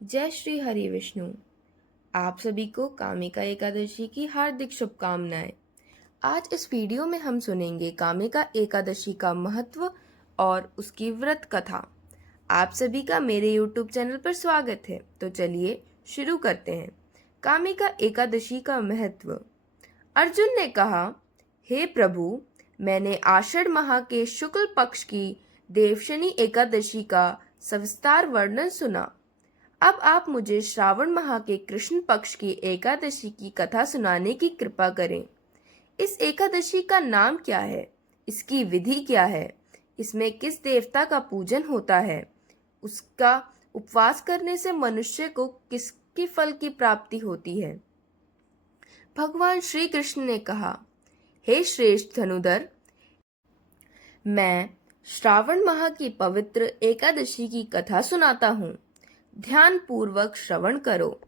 जय श्री हरि विष्णु। आप सभी को कामिका एकादशी की हार्दिक शुभकामनाएं। आज इस वीडियो में हम सुनेंगे कामिका एकादशी का महत्व और उसकी व्रत कथा। आप सभी का मेरे YouTube चैनल पर स्वागत है। तो चलिए शुरू करते हैं। कामिका एकादशी का महत्व। अर्जुन ने कहा, हे प्रभु, मैंने आषाढ़ माह के शुक्ल पक्ष की देवशनी एकादशी का सविस्तार वर्णन सुना। अब आप मुझे श्रावण माह के कृष्ण पक्ष की एकादशी की कथा सुनाने की कृपा करें। इस एकादशी का नाम क्या है? इसकी विधि क्या है? इसमें किस देवता का पूजन होता है? उसका उपवास करने से मनुष्य को किसकी फल की प्राप्ति होती है? भगवान श्री कृष्ण ने कहा, हे श्रेष्ठ धनुधर, मैं श्रावण माह की पवित्र एकादशी की कथा सुनाता हूँ। ध्यान पूर्वक श्रवण करो।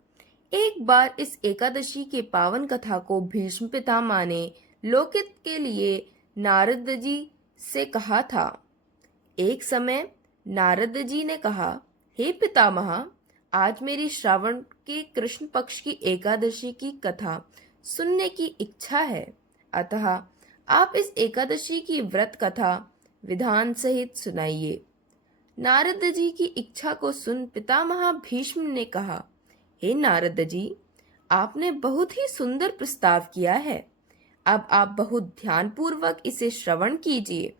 एक बार इस एकादशी के पावन कथा को भीष्म पितामह ने लोकित के लिए नारद जी से कहा था। एक समय नारद जी ने कहा, हे पितामह, आज मेरी श्रावण के कृष्ण पक्ष की एकादशी की कथा सुनने की इच्छा है, अतः आप इस एकादशी की व्रत कथा विधान सहित सुनाइए। नारद जी की इच्छा को सुन पितामह भीष्म ने कहा, हे नारद जी, आपने बहुत ही सुंदर प्रस्ताव किया है। अब आप बहुत ध्यानपूर्वक इसे श्रवण कीजिए।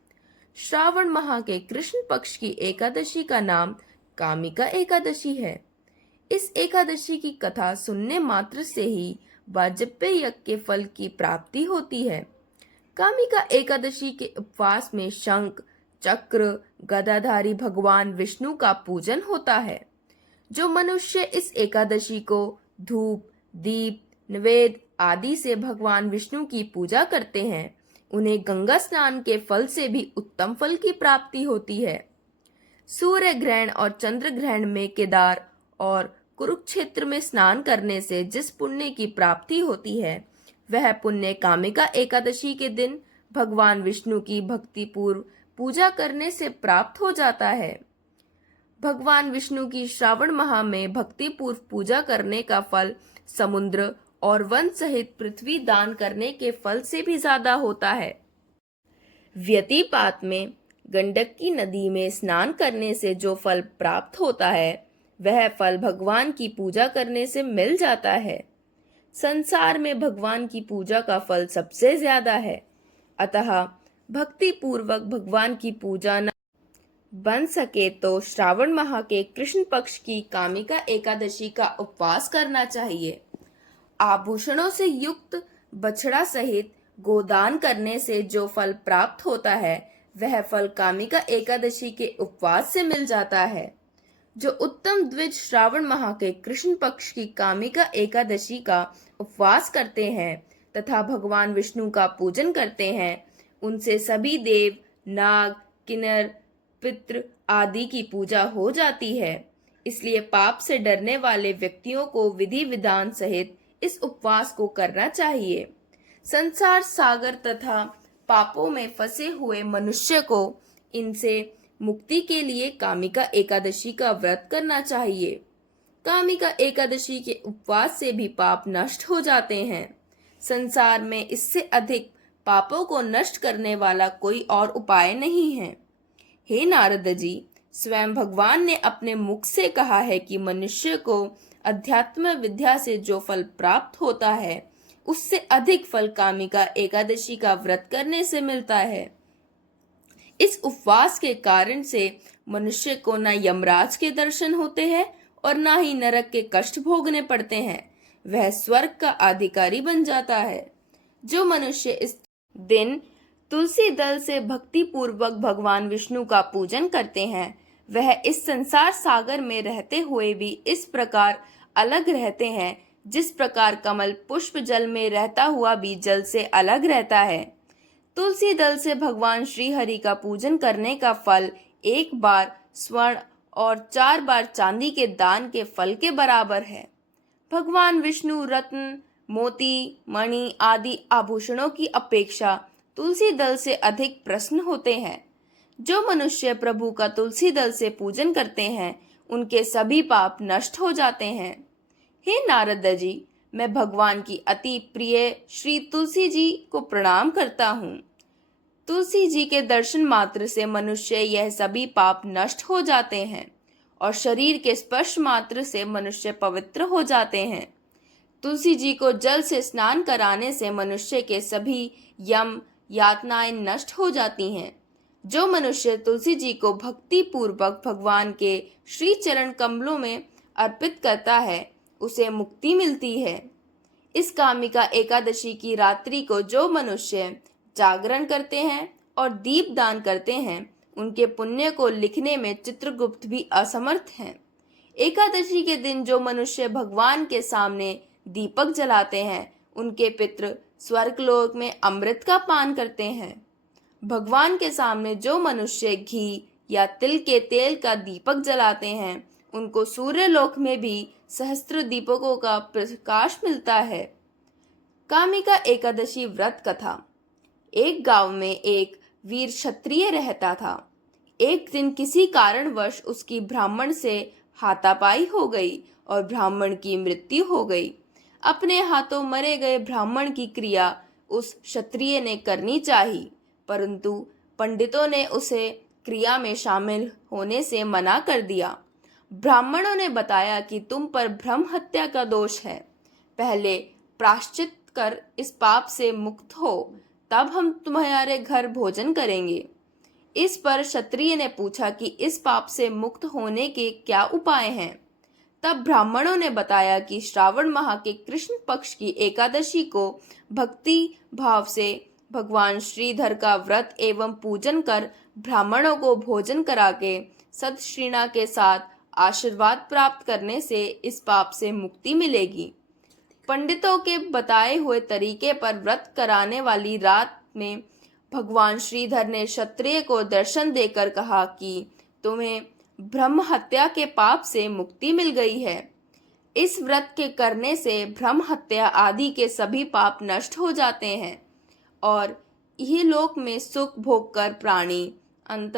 श्रावण माह के कृष्ण पक्ष की एकादशी का नाम कामिका एकादशी है। इस एकादशी की कथा सुनने मात्र से ही वाजपेय यज्ञ के फल की प्राप्ति होती है। कामिका एकादशी के उपवास में शंख, चक्र, गदाधारी भगवान विष्णु का पूजन होता है। जो मनुष्य इस एकादशी को धूप, दीप, नैवेद्य आदि से भगवान विष्णु की पूजा करते हैं, उन्हें गंगा स्नान के फल से भी उत्तम फल की प्राप्ति होती है। सूर्य ग्रहण और चंद्र ग्रहण में केदार और कुरुक्षेत्र में स्नान करने से जिस पुण्य की प्राप्ति होती है, वह पुण्य कामिका एकादशी के दिन भगवान विष्णु की भक्तिपूर्व पूजा करने से प्राप्त हो जाता है। भगवान विष्णु की श्रावण माह में भक्तिपूर्व पूजा करने का फल समुद्र और वन सहित पृथ्वी दान करने के फल से भी ज्यादा होता है। व्यतिपात में गंडक की नदी में स्नान करने से जो फल प्राप्त होता है, वह फल भगवान की पूजा करने से मिल जाता है। संसार में भगवान की पूजा का फल सबसे ज्यादा है, अतः भक्ति पूर्वक भगवान की पूजा न बन सके तो श्रावण माह के कृष्ण पक्ष की कामिका एकादशी का उपवास करना चाहिए। आभूषणों से युक्त बछड़ा सहित गोदान करने से जो फल प्राप्त होता है, वह फल कामिका एकादशी के उपवास से मिल जाता है। जो उत्तम द्विज श्रावण माह के कृष्ण पक्ष की कामिका एकादशी का उपवास करते हैं तथा भगवान विष्णु का पूजन करते हैं, उनसे सभी देव, नाग, किन्नर, पितृ आदि की पूजा हो जाती है। इसलिए पाप से डरने वाले व्यक्तियों को विधि विधान सहित इस उपवास को करना चाहिए। संसार सागर तथा पापों में फंसे हुए मनुष्य को इनसे मुक्ति के लिए कामिका एकादशी का व्रत करना चाहिए। कामिका एकादशी के उपवास से भी पाप नष्ट हो जाते हैं। संसार में इससे अधिक पापों को नष्ट करने वाला कोई और उपाय नहीं है। हे नारद जी, स्वयं भगवान ने अपने मुख से कहा है कि मनुष्य को अध्यात्म विद्या से जो फल प्राप्त होता है, उससे अधिक फल कामिका एकादशी का व्रत करने से मिलता है। इस उपवास के कारण से मनुष्य को न यमराज के दर्शन होते हैं और न ही नरक के कष्ट भोगने पड़ते हैं। वह स्वर्ग का अधिकारी बन जाता है। जो मनुष्य इस दिन तुलसी दल से भक्ति पूर्वक भगवान विष्णु का पूजन करते हैं, वह इस संसार सागर में रहते हुए भी इस प्रकार अलग रहते हैं, जिस प्रकार कमल पुष्प जल में रहता हुआ भी जल से अलग रहता है। तुलसी दल से भगवान श्री हरि का पूजन करने का फल एक बार स्वर्ण और 4 बार चांदी के दान के फल के बराबर है। भगवान विष्णु रत्न, मोती, मणि आदि आभूषणों की अपेक्षा तुलसी दल से अधिक प्रसन्न होते हैं। जो मनुष्य प्रभु का तुलसी दल से पूजन करते हैं, उनके सभी पाप नष्ट हो जाते हैं। हे नारद जी, मैं भगवान की अति प्रिय श्री तुलसी जी को प्रणाम करता हूँ। तुलसी जी के दर्शन मात्र से मनुष्य यह सभी पाप नष्ट हो जाते हैं और शरीर के स्पर्श मात्र से मनुष्य पवित्र हो जाते हैं। तुलसी जी को जल से स्नान कराने से मनुष्य के सभी यम यातनाएं नष्ट हो जाती हैं। जो मनुष्य तुलसी जी को भक्ति पूर्वक भगवान के श्री चरण कमलों में अर्पित करता है उसे मुक्ति मिलती है। इस कामिका एकादशी की रात्रि को जो मनुष्य जागरण करते हैं और दीप दान करते हैं उनके पुण्य को लिखने में चित्रगुप्त भी असमर्थ हैं। एकादशी के दिन जो मनुष्य भगवान के सामने दीपक जलाते हैं उनके पितृ स्वर्गलोक में अमृत का पान करते हैं। भगवान के सामने जो मनुष्य घी या तिल के तेल का दीपक जलाते हैं उनको सूर्यलोक में भी सहस्त्र दीपकों का प्रकाश मिलता है। कामिका एकादशी व्रत कथा। एक गांव में एक वीर क्षत्रिय रहता था। एक दिन किसी कारणवश उसकी ब्राह्मण से हाथापाई हो गई और ब्राह्मण की मृत्यु हो गई। अपने हाथों मरे गए ब्राह्मण की क्रिया उस क्षत्रिय ने करनी चाहिए, परंतु पंडितों ने उसे क्रिया में शामिल होने से मना कर दिया। ब्राह्मणों ने बताया कि तुम पर ब्रह्म हत्या का दोष है, पहले प्रायश्चित कर इस पाप से मुक्त हो, तब हम तुम्हारे घर भोजन करेंगे। इस पर क्षत्रिय ने पूछा कि इस पाप से मुक्त होने के क्या उपाय हैं। तब ब्राह्मणों ने बताया कि श्रावण माह के कृष्ण पक्ष की एकादशी को भक्ति भाव से भगवान श्रीधर का व्रत एवं पूजन कर ब्राह्मणों को भोजन करा के सदश्रीणा के साथ आशीर्वाद प्राप्त करने से इस पाप से मुक्ति मिलेगी। पंडितों के बताए हुए तरीके पर व्रत कराने वाली रात में भगवान श्रीधर ने क्षत्रिय को दर्शन देकर कहा कि तुम्हें ब्रह्म हत्या के पाप से मुक्ति मिल गई है। इस व्रत के करने से ब्रह्म हत्या आदि के सभी पाप नष्ट हो जाते हैं और यह लोक में सुख भोग कर प्राणी अंत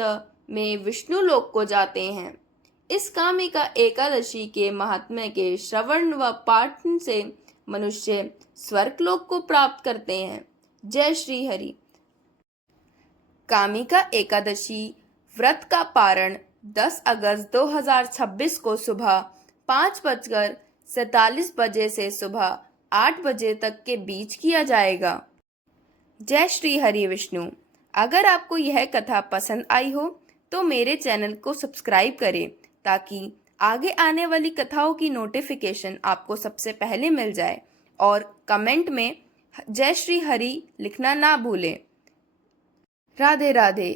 में विष्णु लोक को जाते हैं। इस कामिका एकादशी के महात्म्य के श्रवण व पाठन से मनुष्य स्वर्गलोक को प्राप्त करते हैं। जय श्री हरि। कामिका एकादशी व्रत का पारण 10 अगस्त 2026 को सुबह 5:47 बजे से सुबह 8 बजे तक के बीच किया जाएगा। जय श्री हरि विष्णु। अगर आपको यह कथा पसंद आई हो तो मेरे चैनल को सब्सक्राइब करें ताकि आगे आने वाली कथाओं की नोटिफिकेशन आपको सबसे पहले मिल जाए और कमेंट में जय श्री हरि लिखना ना भूलें। राधे राधे।